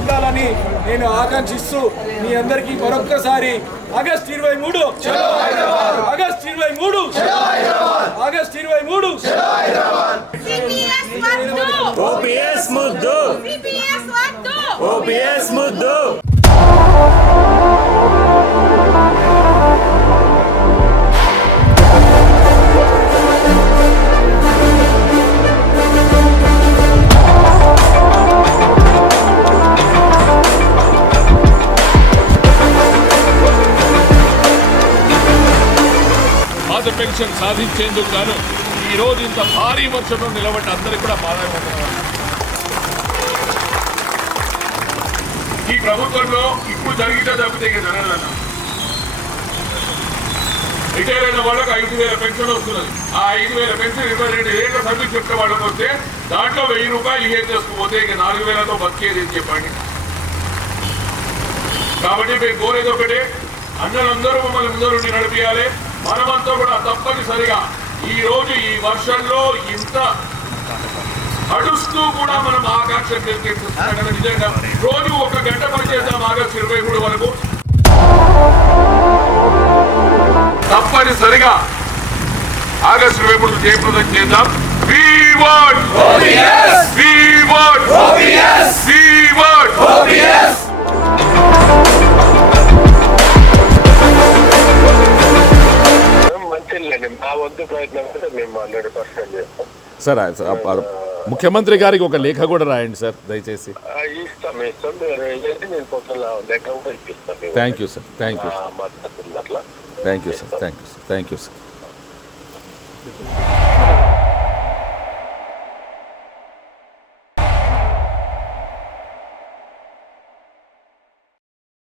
ఉండాలని నేను ఆకాంక్షిస్తూ మీ అందరికీ మరొక్కసారి ఆగస్టు 23 ఆగస్టు 23 ఆగస్టు 23 ఓపీఎస్ ముద్దు ఓపీఎస్ ముద్దు. పాత పెన్షన్ సాధించేందుకు గాను ఈ రోజు ఇంత భారీ వర్షంలో నిలబట్టి అందరికీ కూడా పాదాభివందనాలు. ఈ ప్రభుత్వంలో ఇప్పుడు జరిగితే జనాలన్నా రిటైర్ అయిన వాళ్ళకి 5,000 పెన్షన్ వస్తున్నది. ఆ 5,000 పెన్షన్ 22 ఏళ్ళ సర్వీస్ చెప్పిన వాళ్ళకి వస్తే దాంట్లో 1,000 రూపాయలు ఇహే చేసుకుపోతే ఇక 4,000తో బతికేది అని చెప్పండి. కాబట్టి మేము కోరేది ఒకటే, అన్నలందరూ మమ్మల్ని ముందరుండి నడిపియాలి. మనమంతా కూడా తప్పనిసరిగా ఈ రోజు ఈ వర్షంలో ఇంత అడుస్తూ కూడా మనం ఆకాంక్ష నిజంగా రోజు 1 గంట పనిచేద్దాం ఆగస్టు 23 వరకు. తప్పనిసరిగా ఆగస్టు 23 జయప్రదం చేద్దాం. We want OPS! We want OPS! We want OPS! Sir ముఖ్యమంత్రి గారికి ఒక లేఖ కూడా రాయండి సార్ దయచేసి. Thank you sir, thank you sir, thank you sir, thank you sir, thank you sir.